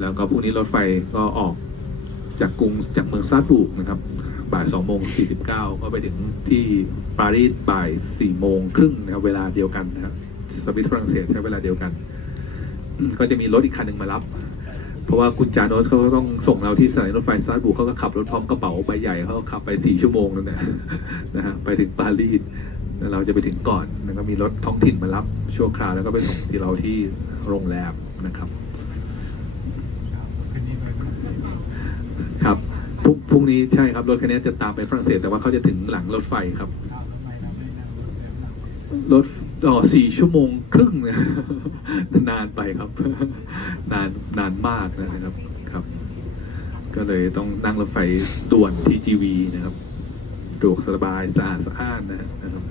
แล้วก็พรุ่งนี้รถไฟก็ออกจากกรุงจากเมืองซาร์บูกนะครับ บ่ายสองโมงสี่สิบเก้าก็ไปถึงที่ปารีสบ่ายสี่โมงครึ่งนะครับ เวลาเดียวกันนะครับสวิตฝรั่งเศสใช้เวลาเดียวกัน ก็จะมีรถอีกคันหนึ่งมารับ เพราะว่าคุณจาโนสเขาก็ต้องส่งเราที่สถานีรถไฟซาร์บูกเขาก็ขับรถพร้อมกระเป๋าใบใหญ่เขาก็ขับไปสี่ชั่วโมงนั่นนะนะฮะไปถึงปารีสแล้วเราจะไปถึงก่อนแล้วก็มีรถท้องถิ่นมารับชั่วคราวแล้วก็ไปส่งที่เราที่โรงแรมนะครับพ รุ่งพรุ่งนี้ใช่ครับ รถคันนี้จะตามไปฝรั่งเศสแต่ว่าเขาจะถึงหลังรถไฟครับ รถอ๋อสี่ชั่วโมงครึ่งนี่ยนานไปครับ นานนานมากนะครับครับ ก็เลยต้องนั่งรถไฟด่วน TGV นะครับสะดวกสบายสะอาดสะอ้านนะครับ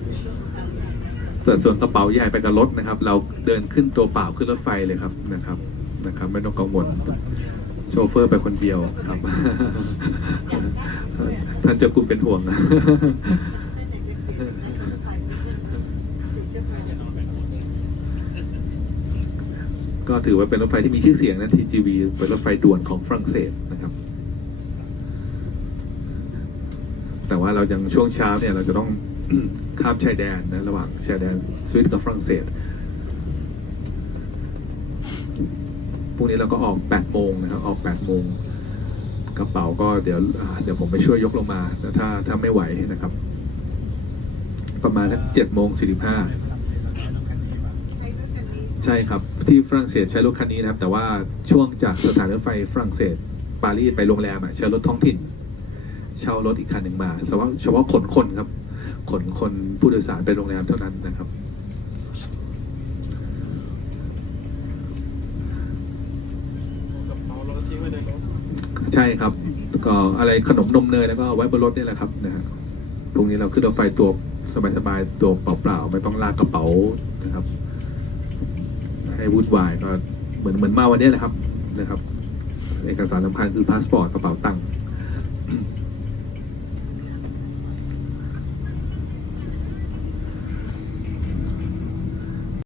แต่ส่วนกระเป๋าใหญ่ไปกับรถนะครับ เราเดินขึ้นตัวเปล่าขึ้นรถไฟเลยครับนะครับนะครับ ไม่ต้องกังวล โชเฟอร์ไปคนเดียวครับ ท่านเจ้าคุณเป็นห่วงนะก็ถือว่าเป็นรถไฟที่มีชื่อเสียงนะ TGV เป็นรถไฟด่วนของฝรั่งเศสนะครับ แต่ว่าเรายังช่วงเช้าเนี่ยเราจะต้องข้ามชายแดนนะระหว่างชายแดนสวิตกับฝรั่งเศส พรุ่งนี้เราก็ออก8โมงนะครับออก8โมงกระเป๋าก็เดี๋ยวเดี๋ยวผมไปช่วยยกลงมาแต่ถ้าถ้าไม่ไหวนะครับ ประมาณสัก7โมง45ใช่ครับ ที่ฝรั่งเศสใช้รถคันนี้นะครับ แต่ว่าช่วงจากสถานรถไฟฝรั่งเศสปารีสไปโรงแรมอะใช้รถท้องถิ่น เช่ารถอีกคันหนึ่งมาเฉพาะเฉพาะขนคนครับ ขนคนผู้โดยสารไปโรงแรมเท่านั้นนะครับ ใช่ครับ ก็อะไรขนมนมเนยแล้วก็ไว้บนรถนี่แหละครับนะฮะพรุ่งนี้เราขึ้นรถไฟตัวสบายๆตัวเปล่าๆไม่ต้องลากกระเป๋านะครับ ให้วุ่นวายก็เหมือนเหมือนมาวันนี้แหละครับนะครับ เอกสารสำคัญคือพาสปอร์ตกระเป๋าตังค์